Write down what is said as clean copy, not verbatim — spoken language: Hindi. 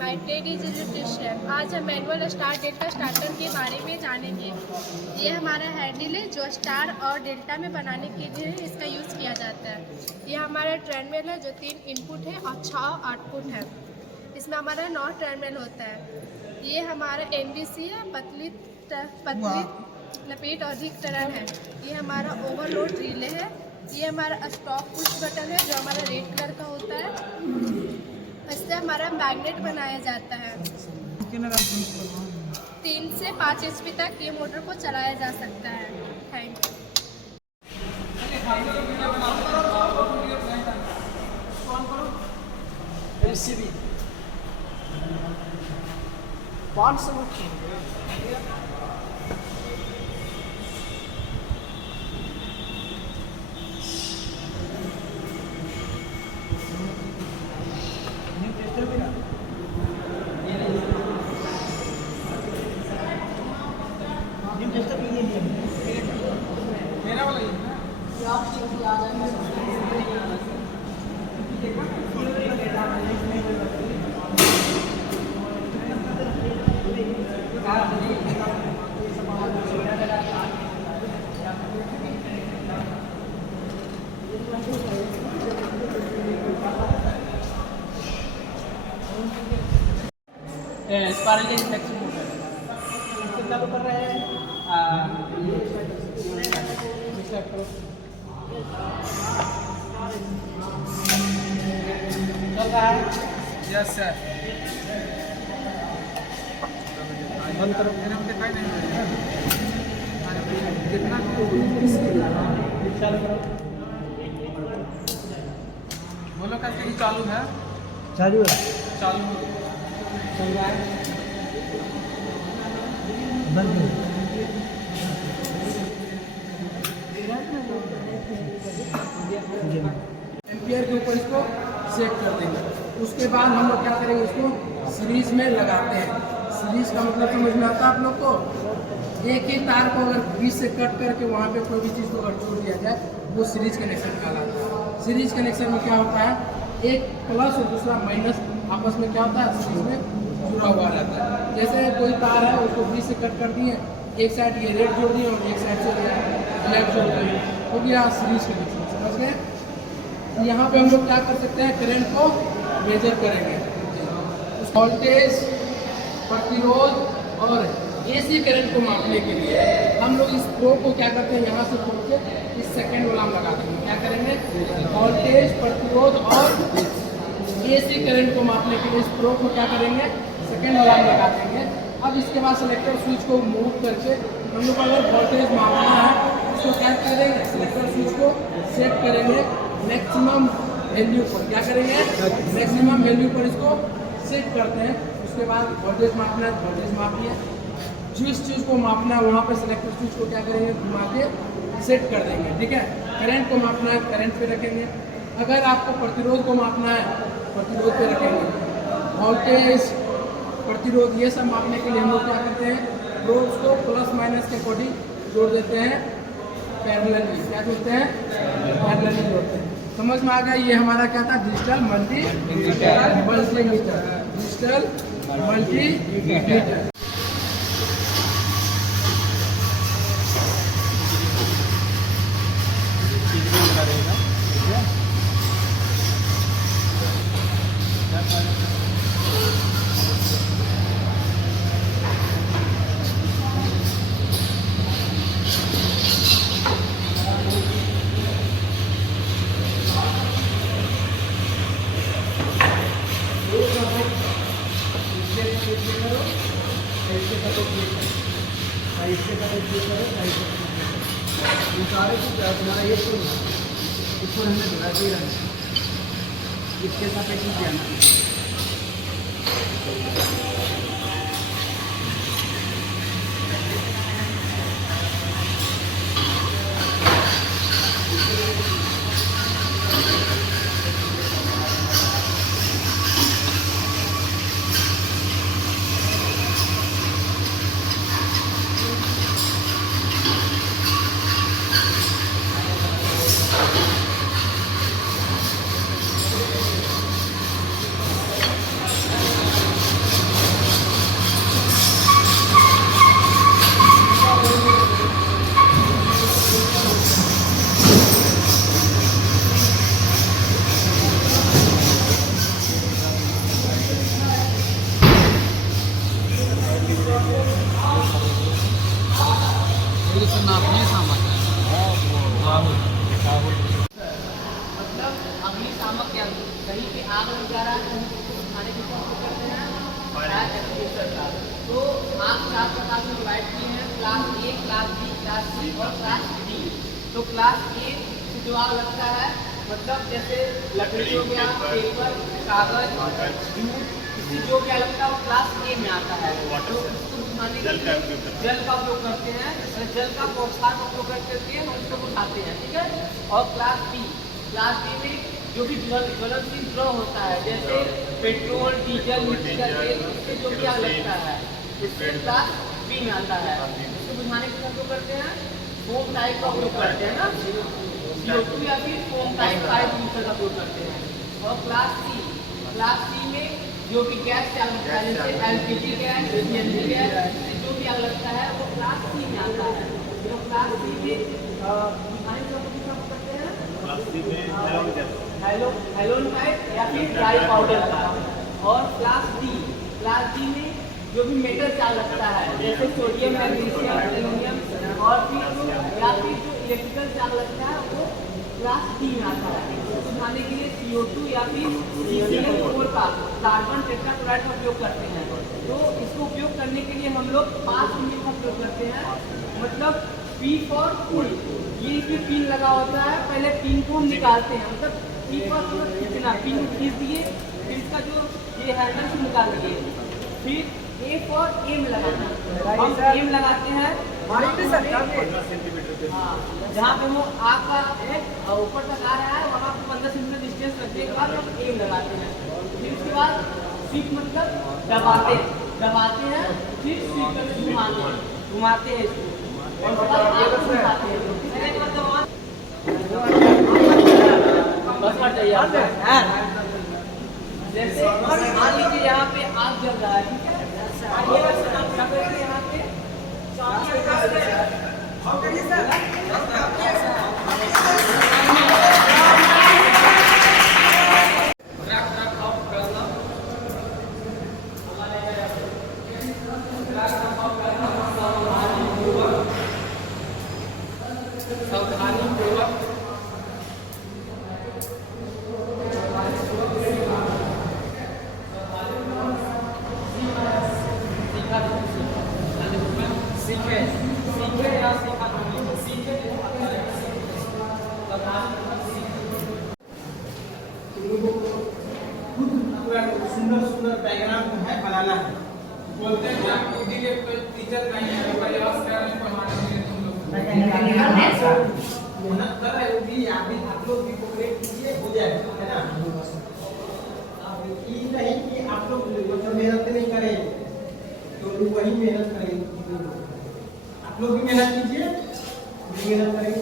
My trade is electrician. आज हम मैनुअल स्टार डेल्टा स्टार्टर के बारे में जानेंगे। ये हमारा हैंडल है जो स्टार और डेल्टा में बनाने के लिए इसका यूज़ किया जाता है। ये हमारा टर्मिनल है जो 3 इनपुट है और 6 आउटपुट है। इसमें हमारा 9 टर्मिनल होता है। ये हमारा NBC है, पतली लपेट और अधिक तरल है। ये हमारा ओवरलोड रिले है। ये हमारा स्टॉप पुश बटन है जो हमारा रेड कलर का होता है। इससे हमारा मैग्नेट बनाया जाता है। 3 से 5 HP तक ये मोटर को चलाया जा सकता है। Thank you. LCB 500 मेरा वाला स्पाइरल इंडेक्स मोटर इससे चालू कर रहे हैं। चल रहा है। Yes sir. बंद करो। मेरे को दिखाई नहीं दे रहा है कितना चालू करो। बोलो कैसे ही चालू है। चालू है। चालू चल रहा है। बंद करो। एम्पियर के ऊपर इसको सेट कर देंगे। उसके बाद हम लोग क्या करेंगे, इसको सीरीज में लगाते हैं। सीरीज का मतलब समझ में आता है आप लोग को। एक ही तार को अगर बीच से कट करके वहाँ पे कोई भी चीज़ को अगर छोड़ दिया जाए वो सीरीज कनेक्शन कहलाता है। सीरीज कनेक्शन में क्या होता है, एक प्लस और दूसरा माइनस आपस में क्या होता है, सीरीज में जुड़ा हुआ रहता है। जैसे कोई तार है उसको बीच से कट कर दिए, एक साइड ये रेड जोड़ दिए और एक साइड से ब्लैक जोड़ दिए, तो गया सीरीज कनेक्शन। समझ गए। यहाँ पे हम लोग क्या कर सकते हैं, करंट को मेजर करेंगे। वोल्टेज, प्रतिरोध और AC करंट को मापने के लिए हम लोग इस प्रोब को क्या करते हैं, यहाँ से खोल के इस सेकंड वाला हम लगा देंगे। क्या करेंगे, वोल्टेज, प्रतिरोध और AC करंट को मापने के लिए इस प्रोब को क्या करेंगे, सेकंड वाला हम लगा देंगे। अब इसके बाद सिलेक्टर स्विच को मूव करके हम लोग अगर वोल्टेज मापना है उसको क्या करेंगे, सिलेक्टर स्विच को सेट करेंगे मैक्सिमम वैल्यू पर। क्या करेंगे, मैक्सिमम वैल्यू पर इसको सेट करते हैं। उसके बाद वोल्टेज मापना है, वोल्टेज माप लिया। जिस चीज़ को मापना है वहाँ पे सिलेक्टर स्विच को क्या करेंगे, घुमा के सेट कर देंगे। ठीक है। करंट को मापना है, करंट पे रखेंगे। अगर आपको प्रतिरोध को मापना है, प्रतिरोध पे रखेंगे। वोल्टेज, प्रतिरोध, ये सब मापने के लिए हम लोग क्या करते हैं, प्रोब्स को प्लस माइनस के अकॉर्डिंग जोड़ देते हैं पैरेलली। क्या जोड़ते हैं, पैरेलली जोड़ते हैं। समझ में आ गया। ये हमारा क्या था, डिजिटल मल्टीमीटर। Digital multimeter. तुम्हारा ये इसको हमने धरा के रहना, इसके साथ एक ही आना। तो क्लास ए दिमाग लगता है, मतलब जैसे लकड़ी हो गया, पेपर, कागज, जूट, जो क्या लगता है वो क्लास ए में आता है। तो उसको बुझाने के लिए जल का उपयोग करते हैं, जल का बौछार का उपयोग करके हम उसको बुझाते हैं, ठीक है। और क्लास बी में जो भी ज्वलनशील द्रव होता है, जैसे पेट्रोल, डीजल, मिट्टी का तेल, उससे जो भी आग लगता है उससे क्लास बी में आता है। उसको बुझाने के लिए हम लोग करते हैं फोम टाइप का उपयोग करते हैं ना, CO2 या फिर फोम टाइप पाइप यूजर का उपयोग करते हैं। और क्लास सी में जो भी गैस से आग लगता है, जैसे LPG गैस, CNG गैस, इससे जो भी आग लगता है वो क्लास सी में आता है। तो क्लास सी में बुझाने के लिए हम करते हैं हेलोन टाइप या फिर ड्राई पाउडर का। और क्लास डी में जो भी मेटल चार्ज लगता है, जैसे सोडियम, मैग्नीशियम, एल्यूमिनियम, और फिर जो इलेक्ट्रिकल चार्ज लगता है वो क्लास डी में आता है। उसको बुझाने के लिए CO2 या फिर CCl4 का कार्बन टेट्राक्लोराइड का उपयोग करते हैं। तो इसको उपयोग करने के लिए हम लोग 5 यूनिट का उपयोग करते हैं, मतलब P फॉर पुल। ये इसमें पिन लगा होता है, पहले पिन को हम निकालते हैं, मतलब P फॉर खींचना, पिन खींच दिए, फिर इसका जो ये हैंडल से निकाल दिए, फिर A फॉर एम लगाना। हम एम लगाते हैं जहाँ पे वो आग का ऊपर तक आ रहा है, वहाँ पे 15 सेंटीमीटर डिस्टेंस रखने के बाद हम एम लगाते हैं। फिर उसके बाद स्विच मतलब दबाते हैं, फिर स्विच करके घुमाते हैं इसको, और उसके बाद आग को उठाते हैं। बस मर जाइए आप। जैसे मान लीजिए यहाँ पे आग जल रहा है, ठीक है, यहाँ पे सुंदर डायग्राम जो है बनाना है। बोलते हैं कि आप इसीलिए टीचर नहीं है, प्रयास कर रहे हैं पढ़ाने के लिए तुम लोग। मेहनत कर रहे हो भी, आप लोग भी कोऑपरेट कीजिए, हो जाएगा, है ना। ये नहीं कि आप लोग मतलब मेहनत नहीं करें तो वही मेहनत करेंगे, आप लोग भी मेहनत कीजिए, मेहनत करेंगे।